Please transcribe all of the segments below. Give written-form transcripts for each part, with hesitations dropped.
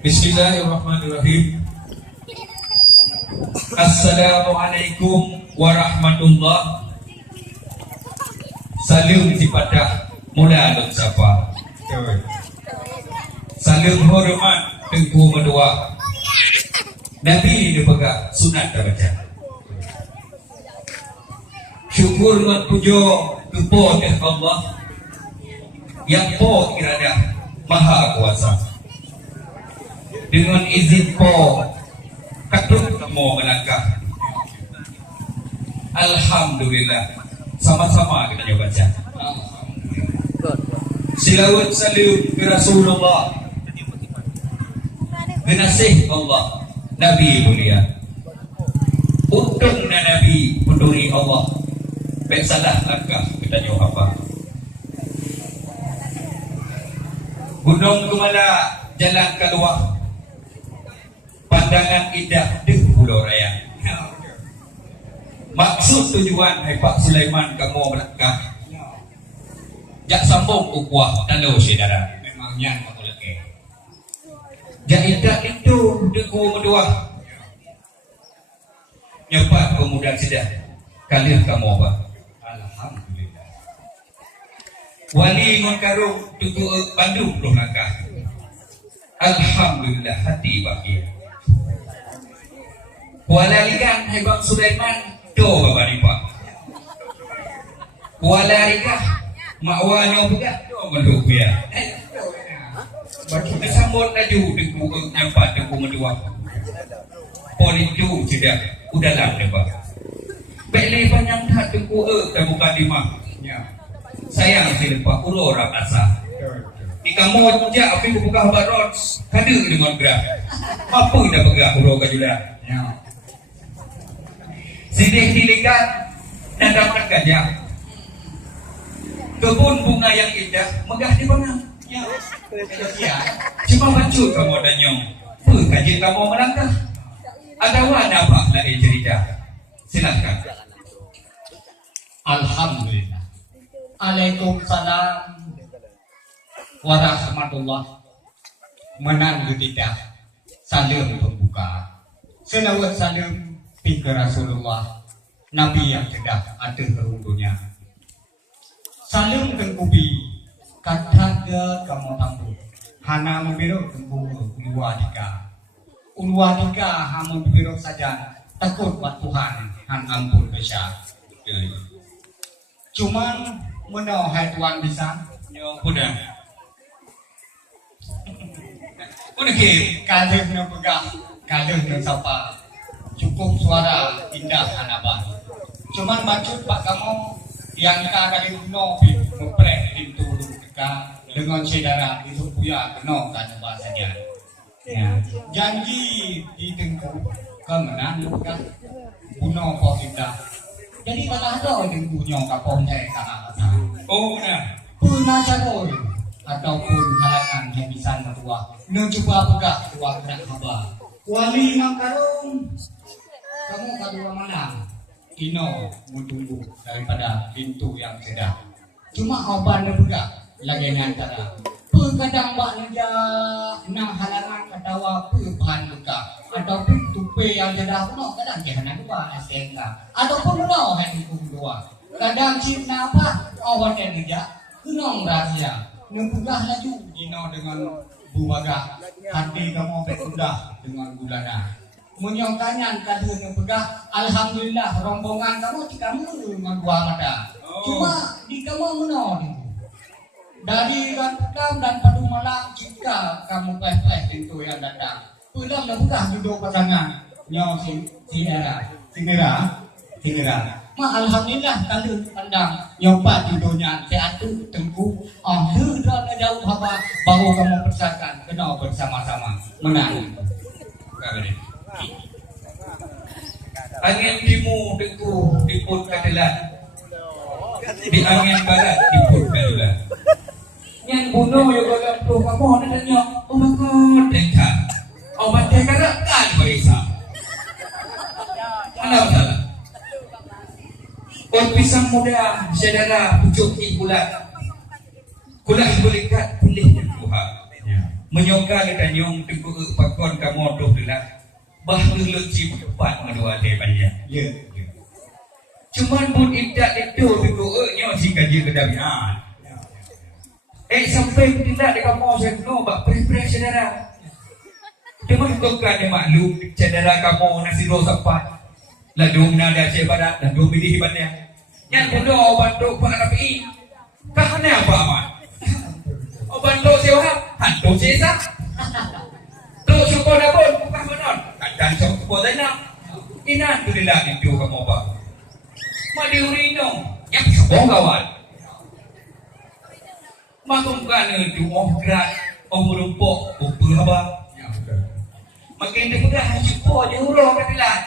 Bismillahirrahmanirrahim. Assalamualaikum warahmatullahi. Salam sipadah mula dok sapa. Salam hormat tengku medua. Nabi dia pegang sunat dah baca. Syukur dan puja kepada Allah yang po irada maha kuasa. Dengan izin po katut mau melangkah. Alhamdulillah. Sama-sama kita coba baca. Silawat salam ke Rasulullah, kenasih Allah, Nabi mulia. Untungnya Nabi penduri Allah. Baik salah langkah kita jawab apa? Gunung Kumala jalan keluar. Pandangan indah di Pulau Raya. Maksud tujuan hai Pak Sulaiman kamu melangkah. Jak sambung ukuah tanda saudara. Memangnya kamu lagi. Jak indah itu deku medua. Nyepat kemudian sudah. Kalian kamu apa? Alhamdulillah. Wali ngon karung tutu Bandung belum langkah. Alhamdulillah hati bahagia. Kuala Ligan hai Bang Sulaiman do Bapak Nipak. Kuala Ligan makwanya juga do menduk ya. Bagi kesambut laju deku nyampat deku medua. Politu sudah udah lah Bapak. Beli panjang tak deku dan bukan di mah. Sayang si lepas ulo orang asa. Di kamu jak api buka baron kada dengan gerak. Apa dah pegang ulo kajula. Sidih dilikan dan dapat gajah. Kebun bunga yang indah megah di bangang. Cuma bacut kamu dan nyong. Kajian kamu melangkah. Ada wana apa lagi cerita? Silakan. Alhamdulillah. Waalaikumsalam warahmatullah. Menang tidak. Salam pembuka. Selawat salam ke Rasulullah, Nabi yang sudah ada keruntunya. Salam tengkubi, kataga kamu tampu. Hana membiruk tengku ulwadika. Ulwadika hamu membiruk saja. Takut buat Tuhan, han ampun besar. Cuman menohai Tuhan bisa. Nyong pudang. Udah ke, kalah nak pegang, kalah nak sapa. Cukup suara indah Hanaban. Cuman bacut Pak kamu yang dari kuno memprek pintu dekat dengan saudara itu puya kena kan saja. Ya. Janji di tengku kemenang bukan kuno kok kita. Jadi mana ada tengkunya kapong saya kata. Oh nah. Puna cadol ataupun halangan yang bisa mentua. Mencoba pegah dua gerak haba. Wali Mangkarung. Kamu kedua mana? Ino menunggu daripada pintu yang sedang. Cuma obat juga lagi antara. Kadang bak leja nang halangan katawa bahan buka ataupun tupe yang sedang kuno kadang jangan dua SMK ataupun kuno yang dua. Kadang cipta apa? Obat yang leja kuno rahasia. Nempugah laju Ino dengan bubaga. Hati kamu berkudah dengan gulana. Menyongkanyan kader yang pegah. Alhamdulillah rombongan kamu di kamu dengan dua mata. Cuma di kamu menol. Dari Rantam dan Padu Malang jika kamu peh-peh pintu yang datang. Pulang dah buka duduk pasangan. Nyaw Singira. Alhamdulillah kader pandang nyoba tidurnya seatu tengku. Dah jauh apa baru kamu persakan kena bersama-sama menang. Angin timur deku diput kadelan. Di angin barat diput kadelan. Yang bunuh yang golong tu kamu nak nyok. Oh my god, dekat. Oh my god, kan berisa. Mana salah? Pohon pisang muda, saudara pucuk bulan. Kulah berikat pilih Tuhan. Menyoka kita nyong tengku pakon kamu doh lah. Bah leci cepat medua teh banyak. Ya. Cuman pun idak itu tengku nyo si kaji kedabian. Sampai tidak dekat mau saya no bak pre saudara. Demak bukan dia maklum saudara kamu nasi dosa pat. Ladung nada cebarat dan dua pilih hebatnya. Yang kedua obat dok pak rapi. Kahana apa amat? Obat dok sewa hantu sesa. Dok syukur dapun bukan benar. Kadang syukur tanam. Inan tu dia itu kamu apa? Madi urino yang syukur kawan. Makum kana tu gerak merumpok berapa makin dia mudah syukur dia huruf katilah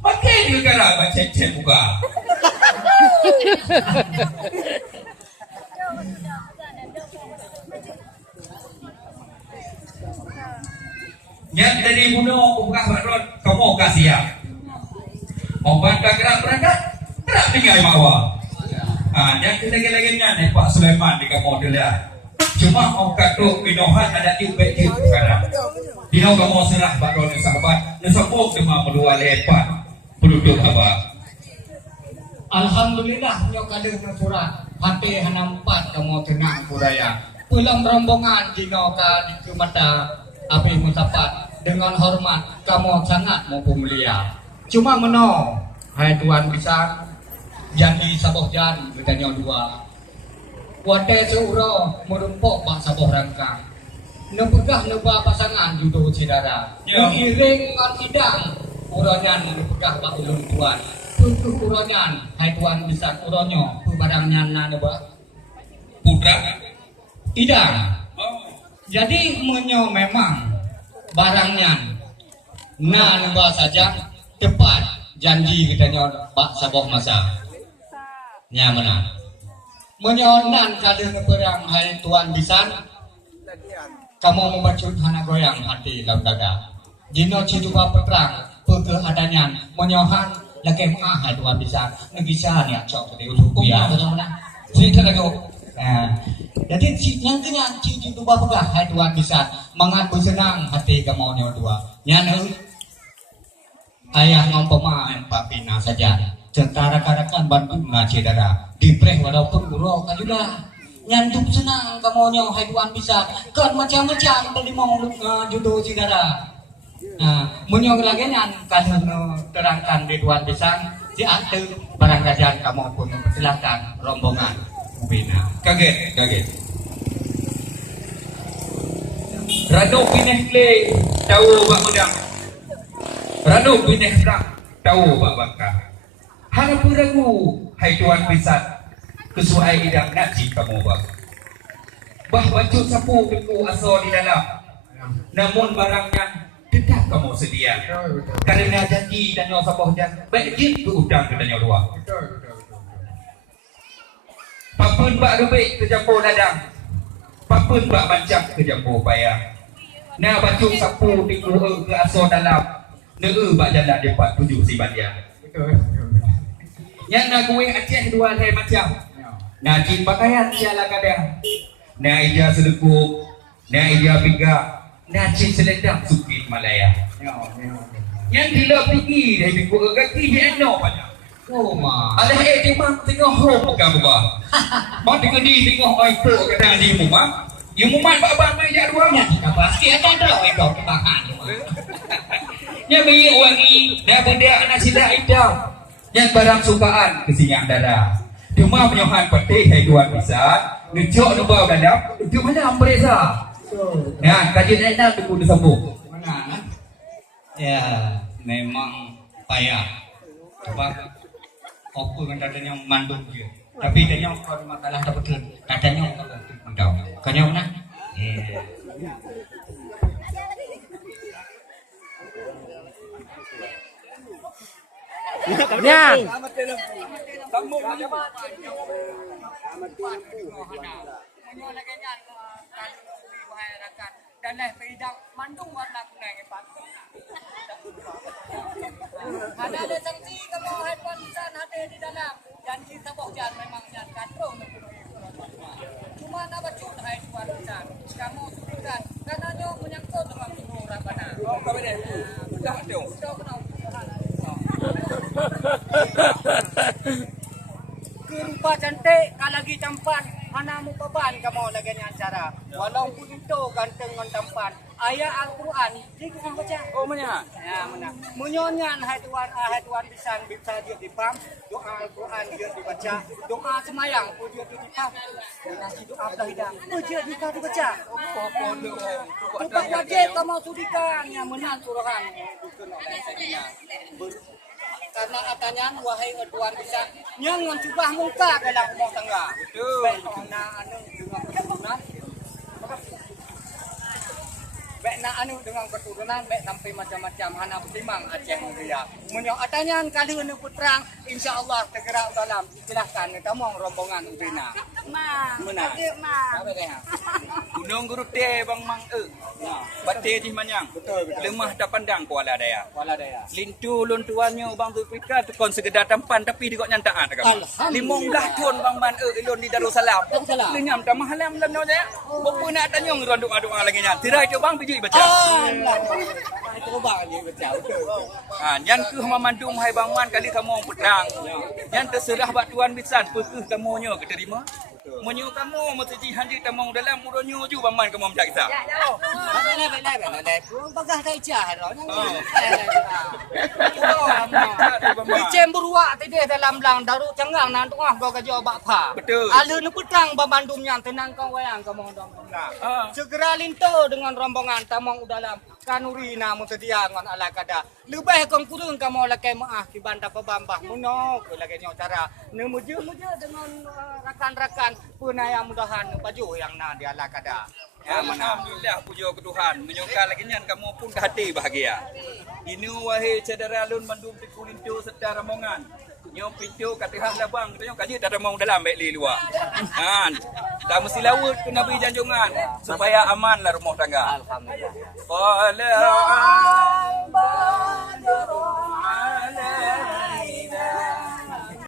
makin dia gerak macam buka yang dari bunuh buka baron kamu kasih ya obat gerak berangkat gerak tinggal bawah. Yang lagi-laginya nih Pak Sulaiman di kamu dulu ya. Cuma orang tu inohan ada ibadah itu sekarang. Dino kamu serah baru ni sahabat, ni sepuk cuma berdua lepas penduduk apa. Alhamdulillah nyok ada surat hati hanampat kamu tenang budaya. Pulang rombongan dino ka di mata api mutapat dengan hormat kamu sangat mau mulia. Cuma meno hai Tuhan bisa janji saboh jan bertanya dua wate seuro merumpok bang saboh rangkang nepegah neba pasangan judo saudara iring ngan idang uronyan nepegah bang ulun tuan untuk uronyan hai tuan bisa uronyo barangnya neba putra idang jadi menyo memang barangnya neba saja tepat janji katanya pak saboh masa nyamana menyonan kadang perang hai tuan bisan kamu membacut hana goyang hati dalam dada jino ciduba perang peke adanya menyohan lagi hai tuan bisan negisan ya cok di ulu ya cerita lagi jadi yang kena ciduba pegah hai tuan bisan mangat bersenang hati kamu nyo dua nyana ayah ngompoma pak pina saja tentara karakan Bandung saudara dipreh walaupun guru kajulah nyantuk senang kamu nyo hai tuan bisa kan macam-macam tadi mau judo saudara nah menyo lagi nyan kadang terangkan di tuan bisa si ante barang kerajaan kamu pun silakan rombongan bina kaget Rado pineh le tahu bak medang Rado pineh dak tahu bak bakar harap ragu hai tuan pisat kesuai idang naji kamu bah baju sapu teku asal di dalam namun barangnya tetap kamu sedia karena janji dan nyawa sapu dan baik jin ke udang ke nyawa dua papun bak rubik ke jambu dadang papun bak bancak ke jambu payah nah baju sapu teku ke asal dalam bak jalan depan tujuh si bandia yang nak gue Aceh dua hari macam nak cip pakaian siala kadang nak ija sedekuk nak ija piga nak cip selendang sukit Malaya yang gila pergi dari buku kaki dia no pada ada cuma tengok home bukan buka mau tengok di tengok itu kadang di rumah yang mumat babang mai jak dua nya apa sikit ada dah itu kebahan nya bayi wangi dah benda anak sila idam yang barang sukaan kesinyak darah cuma menyohan peti hai tuan bisa ngejok nubau dadap itu mana ampresa ya kajian enak tu disambung mana ya memang payah coba opo kan dadanya mandung dia tapi dadanya kalau masalah dapat dadanya mandau kanya mana Yan. Ada sanksi kalau handphone bisa hati di dalam janji saboh jangan memang jangan katrong. cuma nak baca hai tuan besar. Kamu suruhkan karena nyo menyangkut dengan suruh Rabbana. Oh, kau boleh. Dah tu. Kau kena Kerupa cantik, kalau lagi tampan, mana muka ban kamu lagi ni acara. Walaupun itu ganteng dengan tampan, ayat Al-Quran, dia kena baca. Oh, mana? Ya, mana? Menyonyan hai tuan bisa dia dipam, doa Al-Quran dia dibaca, doa semayang pun dia dipam. Nanti doa berhidang, pun dia dibaca. Bukan wajib kamu sudikan yang menang suruhan. Karena katanya wahai tuan bisa yang mencubah muka dalam rumah tangga. Betul. Baik nak anu dengan keturunan, baik sampai macam-macam hana bertimang Aceh Mulia. Menyo atanya kali ini putrang, insya-Allah segera dalam silahkan kamu rombongan ubina. Menang. Apa dia? Gunung Guru Teh Bang Mang Bate di Manyang. Betul. Lemah tak pandang Kuala Daya. Kuala Daya. Lintu luntuannya Bang Zulfikar tekon segedar tampan tapi dia kok nyantaan agak. 15 tahun Bang Man ilun di Darussalam. Darussalam. Lenyam tak mahalam dalam nyonya. Bopo nak tanya orang doa-doa lagi nya. Tirai tu Bang biji baca. Itu bang dia baca. Yang ke memandung hai Bang Man kali kamu putrang. Yang terserah bak tuan bisan pekeh kamu nya keterima. Menyo kamu mesti handi tamang dalam muronyo ju Bang Man kamu mencak kisah. Baiklah. Bagah dah ijah dah. Bang. Icem beruak tadi dalam lang daru cengang nan tengah kau kerja bak pa. Betul. Alun petang babandum yang tenang kau wayang kau mau dong. Segera linto dengan rombongan tamang dalam kanuri namu sedia ngon ala kada. Lebih kong kurung kamu lakai maah ki banda pabambah munok lagi nyo cara. Nemuju dengan rakan-rakan punaya mudahan baju yang na di ala kada. Ya, alhamdulillah puja ke Tuhan. Menyuka lagi nyan kamu pun ke hati bahagia. Ini wahai cedera alun mandum tikulintu serta rombongan. Nyo pintu katihah labang katanya kaji tak ada mau dalam baik li luar. Kan. Tak mesti laut ke Nabi janjungan supaya amanlah rumah tangga. Alhamdulillah. Qala